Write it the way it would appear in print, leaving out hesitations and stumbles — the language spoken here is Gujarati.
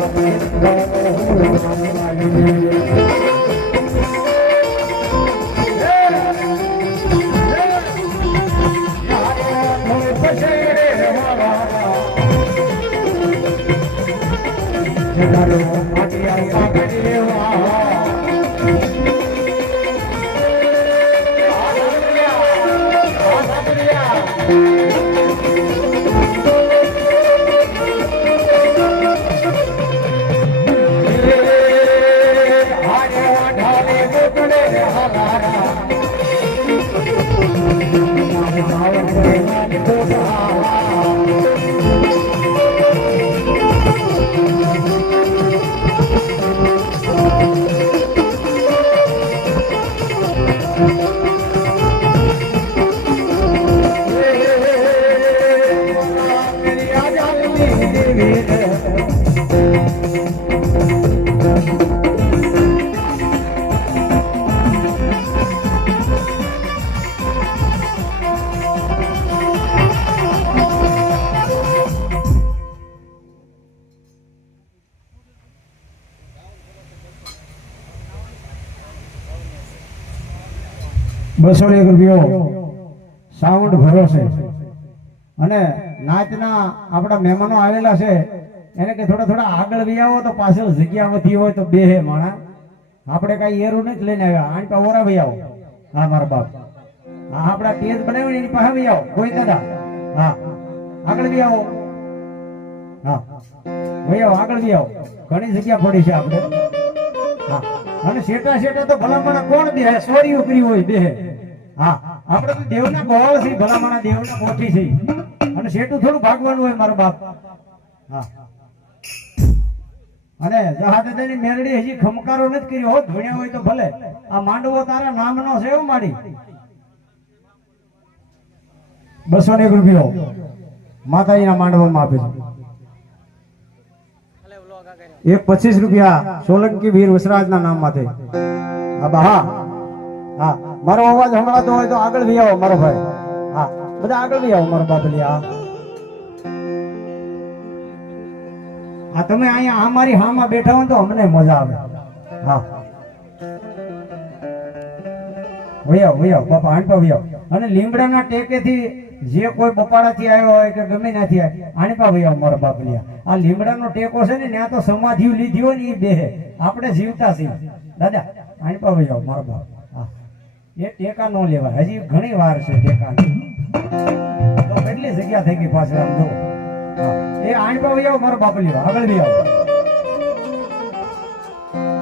₹201 સાઉન્ડ ભર્યો છે અને નાચના આપણા મહેમાનો આવેલા છે એને કે થોડા આગળ વી આવો તો પાછળ જગ્યા વધી હોય તો બે હે માણા આપણે કઈ એરું નથી લઈને આવ્યા આની પાસે ઓરા વી આવો હા મારા બાપ હા આપણા તેજ બનાવ્યું એની પાસે વી આવો કોઈ દાદા હા આગળ વી આવો હા ભાઈ આવો આગળ વી આવો ઘણી જગ્યા પડી છે આપણે હા અને શેટા તો ભલામણા કોણ દે સોરીઓ કરી હોય બે હા આપણે તો દેવના ગોળ છે ભલામણા દેવના કોઠી છે અને શેટું થોડું ભાગવાનું હોય મારા બાપ હા અને જહાદેની મેરડી હજી ખમકારો નથી કર્યો હો ધોણ્યા હોય તો ભલે આ માંડવો તારા નામનો છે હો માડી ₹201 માતાજીના માંડવામાં આપે છે ₹25 સોલંકી વીર વસરાજના નામમાંથી હા હા મારો અવાજ સંભળાતો હોય તો આગળ વી આવો મારો ભાઈ હા બધા આગળ વી આવો મારો બાપલી હા હા તમે અહીંયા અમારી હામાં બેઠા હો તો અમને મજા આવે હા વૈયા બાપા આણપા વૈયા અને લીમડાના ટેકેથી જે કોઈ બપાડાથી આવ્યો હોય કે ગમે ત્યાંથી આણપા વૈયા મારા બાપલિયા આ લીમડાનો ટેકો છે ને ત્યાં તો સમાધિ લીધી હોય ને એ બે આપણે જીવતા છીએ દાદા આણપા વૈયા મારા બાપ હા એ ટેકા ન લેવાય હજી ઘણી વાર છે ટેકાની તો કેટલી જગ્યા થઈ ગઈ પાછળ આમ જો એ આણપા વૈયા મારા બાપલિયા આગળ બી આવો